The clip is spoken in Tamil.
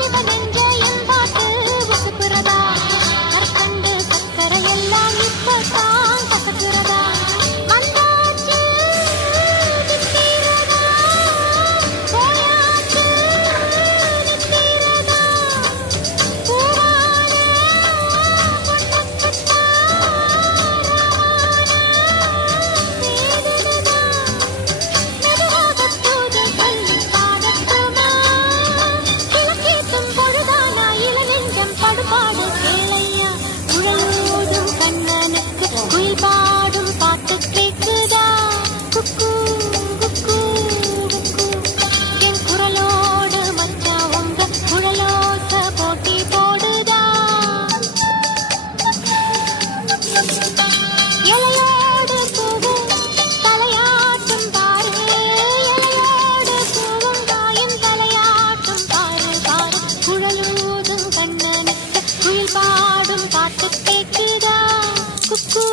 வாலிபன் என்ற என் பாட்டு உசுப்புறதா கற்கண்டு சக்கரை எல்லாம் இப்பதான் கசக்குறதா வந்தாச்சு நிற்கிறதா போயாச்சு நிற்கிறதா பூவான பொட்டப்பட்டா சேருதா மெதுவாக பூஜை சொல்லி பாடட்டுமா கிழக்கேத்தும் பொழுதானா இளநெஞ்சம் படுபாடு கேளையா உழலோடும் கண்ணனுக்கு குயில் பாடும் பாட்டு கேக்குதா குக்கு குக்கு குக்கு என் குரலோடு மச்சா உங்க குழலோச போட்டி போடுதா இலையோடு பூவும் தலையாட்டும் பாரு இலையோடு பூவும் காயும் தலையாட்டும் பாரு பாரு குழலூதும் கண்ணனுக்கு குயில் பாடும் பாட்டு கேக்குதா குக்கு